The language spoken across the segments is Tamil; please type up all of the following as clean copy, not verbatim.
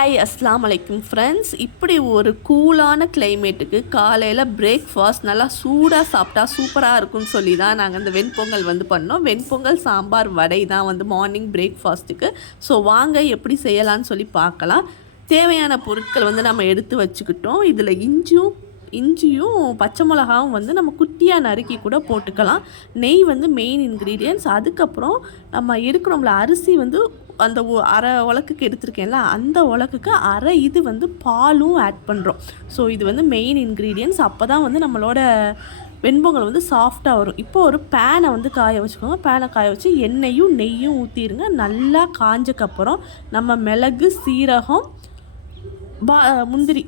ஹாய் அஸ்லாம் வலைக்கும் ஃப்ரெண்ட்ஸ். இப்படி ஒரு கூலான கிளைமேட்டுக்கு காலையில் பிரேக்ஃபாஸ்ட் நல்லா சூடாக சாப்பிட்டா சூப்பராக இருக்கும்னு சொல்லி தான் நாங்கள் இந்த வெண்பொங்கல் பண்ணோம். வெண்பொங்கல் சாம்பார் வடை தான் மார்னிங் பிரேக்ஃபாஸ்ட்டுக்கு. ஸோ வாங்க எப்படி செய்யலான்னு சொல்லி பார்க்கலாம். தேவையான பொருட்கள் நம்ம எடுத்து வச்சுக்கிட்டோம். இதில் இஞ்சியும் பச்சை மிளகாவும் நம்ம குட்டியாக நறுக்கி கூட போட்டுக்கலாம். நெய் மெயின் இன்க்ரீடியன்ட்ஸ். அதுக்கப்புறம் நம்ம எடுக்கிறோம்ல அரிசி அந்த அரை உலக்குக்கு எடுத்திருக்கேன்ல, அந்த உலக்குக்கு அரை இது பாலும் ஆட் பண்ணுறோம். ஸோ இது மெயின் இன்க்ரீடியன்ட்ஸ். அப்போ தான் நம்மளோட வெண்பொங்கல் சாஃப்டாக வரும். இப்போ ஒரு பேனை காய வச்சுக்கோங்க. பேனை காய வச்சு எண்ணெயும் நெய்யும் ஊற்றிடுங்க. நல்லா காஞ்சக்கப்புறம் நம்ம மிளகு, சீரகம், முந்திரி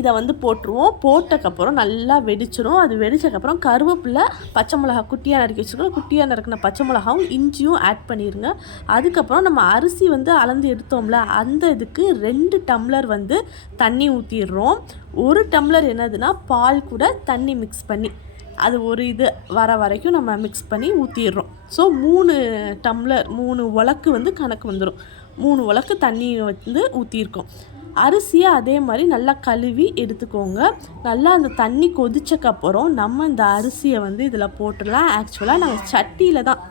இதை போட்டுருவோம். போட்டக்கப்புறம் நல்லா வெடிச்சிடும். அது வெடிச்சக்கப்புறம் கருவேப்பிலை, பச்சை மிளகா குட்டியாக நறுக்கி வச்சுருக்கோம். குட்டியாக நறுக்கின பச்சை மிளகாவும் இஞ்சியும் ஆட் பண்ணிடுங்க. அதுக்கப்புறம் நம்ம அரிசி அளந்து எடுத்தோம்ல, அந்த இதுக்கு 2 டம்ளர் தண்ணி ஊற்றிடுறோம். 1 டம்ளர் என்னதுன்னா பால் கூட தண்ணி மிக்ஸ் பண்ணி அது ஒரு இது வர வரைக்கும் நம்ம மிக்ஸ் பண்ணி ஊற்றிடுறோம். ஸோ 3 டம்ளர் 3 உலக்கு கணக்கு வந்துடும். 3 உலக்கு தண்ணி ஊற்றிருக்கோம். அரிசியை அதே மாதிரி நல்லா கழுவி எடுத்துக்கோங்க. நல்லா அந்த தண்ணி கொதிச்சக்கப்புறம் நம்ம இந்த அரிசியை இதில் போட்டுடலாம். ஆக்சுவலாக நாங்கள் சட்டியில் தான்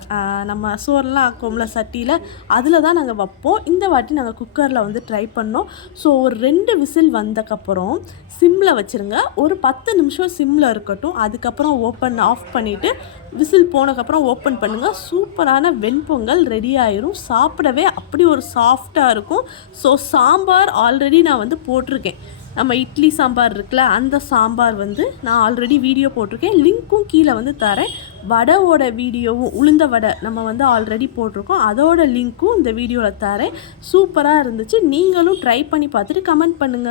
நம்ம சோறுலாம் ஆக்கோம்ல சட்டியில், அதில் தான் நாங்கள் வைப்போம். இந்த வாட்டி நாங்கள் குக்கரில் ட்ரை பண்ணோம். ஸோ ஒரு 2 விசில் வந்தக்கப்புறம் சிம்மில் வச்சுருங்க. ஒரு 10 நிமிஷம் சிம்மில் இருக்கட்டும். அதுக்கப்புறம் ஆஃப் பண்ணிவிட்டு விசில் போனதுக்கப்புறம் ஓப்பன் பண்ணுங்கள். சூப்பரான வெண்பொங்கல் ரெடி ஆயிரும். சாப்பிடவே அப்படி ஒரு சாஃப்டாக இருக்கும். ஸோ சாம்பார் ஆல்ரெடி நான் போட்டிருக்கேன். நம்ம இட்லி சாம்பார் இருக்குல்ல, அந்த சாம்பார் நான் ஆல்ரெடி வீடியோ போட்டிருக்கேன். லிங்க்கும் கீழே தரேன். வடையோட வீடியோவும், உளுந்த வடை நம்ம ஆல்ரெடி போட்டிருக்கோம். அதோட லிங்க்கும் இந்த வீடியோவில் தரேன். சூப்பராக இருந்துச்சு. நீங்களும் ட்ரை பண்ணி பார்த்துட்டு கமெண்ட் பண்ணுங்கள்.